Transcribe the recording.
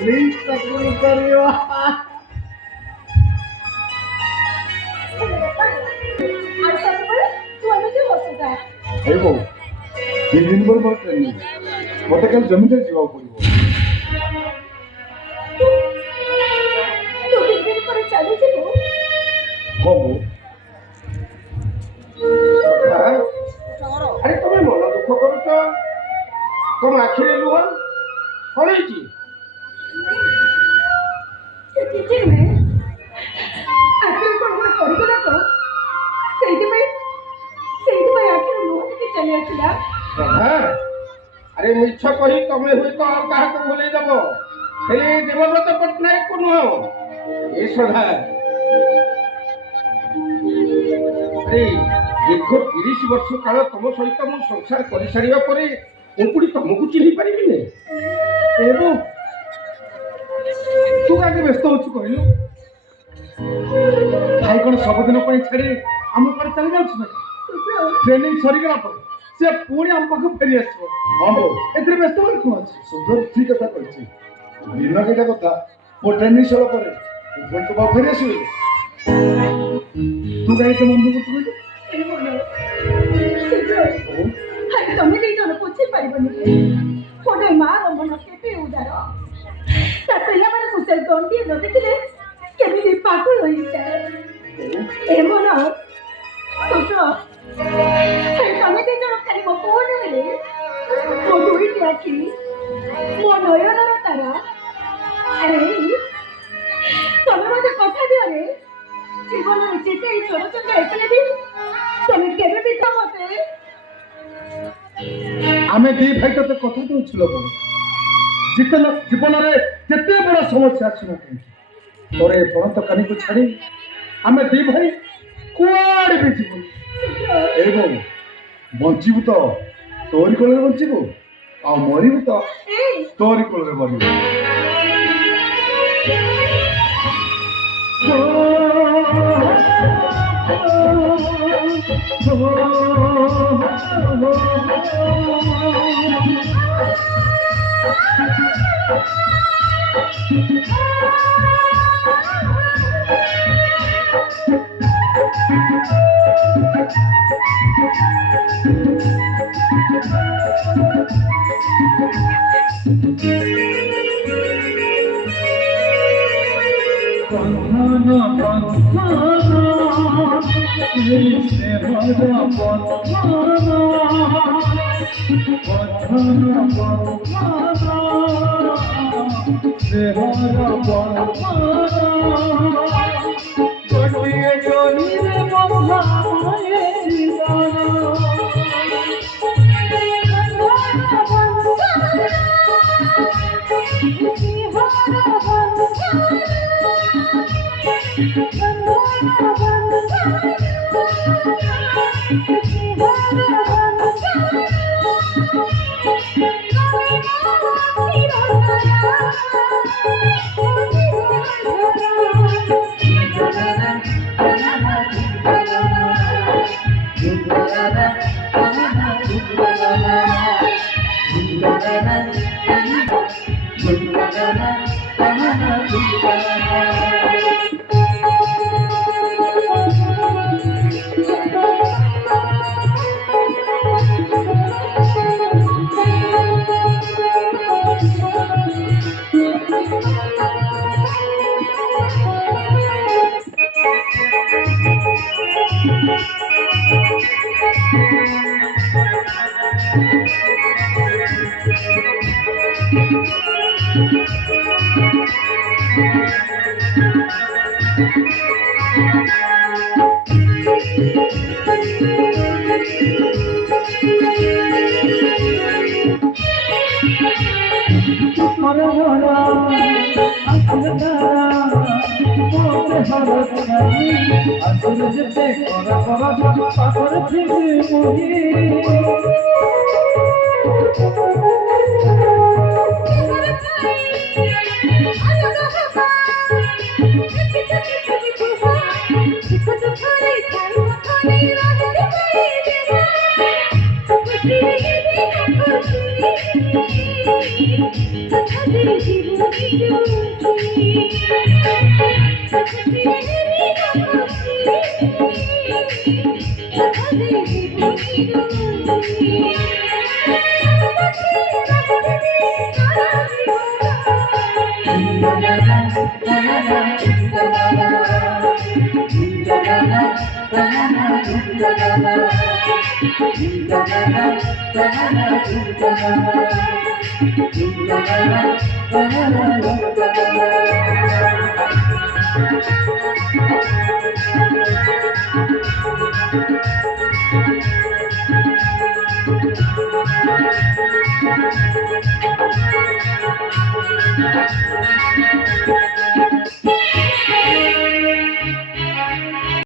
Please तकलीफ करियो। हे बो दिन भर मत ट्रेनिंग मत कल जमीन से जीवा पड़िबो। तू दिन दिन पर चली जीवो हो बो अरे तुम्हें मन दुख करूच तुम आखिरे लुह कौन है କିଛି ନୁହେଁ ଆଖିରେ କ'ଣ ଗୋଟେ ପଡ଼ିଗଲା ତ ସେଇଥିପାଇଁ ଆଖିରୁ ଲୁହ ଟିକେ ଚାଲି ଆସିଲା। अरे मिछ कही तमें हुए तो और कहा को भूल दब हेले देवव्रत पट्टनायक को नुह ए श्रद्धा अरे दीर्घ 30 वर्ष काल तुम सहित मु संसार कर सारिबा परे उंकुड़ी तुमको चिन्ह पारिबी ने एवं तू काके व्यस्त होछु कहलु भाई कोन सबदिन पई छाड़ी हम पर चली जाउछ ना ट्रेनिंग सरी गला पर से पुणी हम पाख फेरी आसो हां बो एथरे व्यस्त होल कोन अछि सुब्रत ठीक कथा कहछि दिन केटा कथा मो ट्रेनिंग सरो करे घंटा बा फेरी आसो तू काहे के मन दुख तू ए बोलो हाय तमे नहीं जण पूछे पाइबनी कोडे मार मन केते उदार ता पहिला माने कुशल तोंडी न देखिले केमिति पागल होई जाए ए बोलो तो हाय तमे नहीं जण खाली मो कोन हेले मो दुई आखि मो नयनर तारा अरे तमे मते कथा दियो रे जीवन में जेते छोड़ चंगा एकले भी तमे केबे भी तो मते आमे दी भाई तो कथा दउछ लोग जीवन जीवन रे केते बड़ा समस्या अछि ना कहि तोरे पणत कानी को छाड़ी आमे दी भाई कुआड़ भी जीवन एवं बंचिबु तो तोरी कोले बंचिबु आ मरिबु तो तोरी कोले मरिबु